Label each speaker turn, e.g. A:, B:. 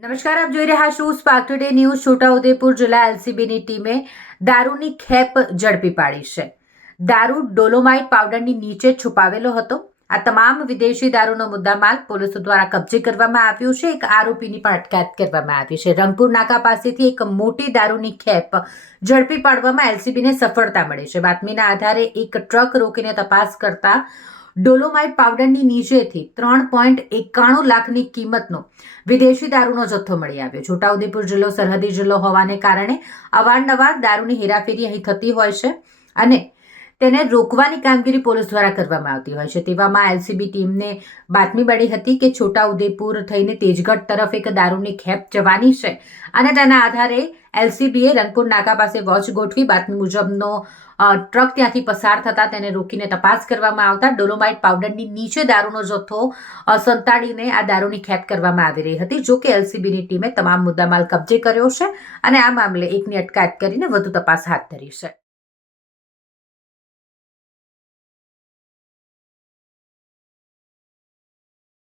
A: નમસ્કાર, આપ જોઈ રહ્યા છો સ્પાર્ક ટુડે ન્યૂઝ છોટાઉદેપુર જિલ્લા એલસીબીની ટીમે દારૂની ખેપ ઝડપી પાડી છે. દારૂ ડોલોમાઇટ પાવડરની નીચે છુપાવેલો હતો. આ તમામ વિદેશી દારૂનો મુદ્દામાલ પોલીસ દ્વારા કબજે કરવામાં આવ્યો છે. એક આરોપીની પણ અટકાયત કરવામાં આવી છે. રંગપુર નાકા પાસેથી એક મોટી દારૂની ખેપ ઝડપી પાડવામાં એલસીબીને સફળતા મળી છે. બાતમીના આધારે એક ટ્રક રોકીને તપાસ કરતા ડોલોમાઇટ પાવડરની નીચેથી ત્રણ પોઈન્ટ એકાણું લાખની કિંમતનો વિદેશી દારૂનો જથ્થો મળી આવ્યો. છોટાઉદેપુર જિલ્લો સરહદી જિલ્લો હોવાને કારણે અવારનવાર દારૂની હેરાફેરી અહીં થતી હોય છે અને તેને રોકવાની કામગીરી પોલીસ દ્વારા કરવામાં આવતી હોય છે. તેવામાં એલસીબી ટીમને બાતમી મળી હતી કે છોટાઉદેપુર થઈને તેજગઢ તરફ એક દારૂની ખેપ જવાની છે અને તેના આધારે એલસીબીએ રંગપુર નાકા પાસે વોચ ગોઠવી બાતમી મુજબનો ટ્રક ત્યાંથી પસાર થતા તેને રોકીને તપાસ કરવામાં આવતા ડોલોમાઇટ પાવડરની નીચે દારૂનો જથ્થો સંતાડીને આ દારૂની ખેપ કરવામાં આવી રહી હતી. જોકે એલસીબીની ટીમે તમામ મુદ્દામાલ કબજે કર્યો છે અને આ મામલે એકની અટકાયત કરીને વધુ તપાસ હાથ ધરી છે.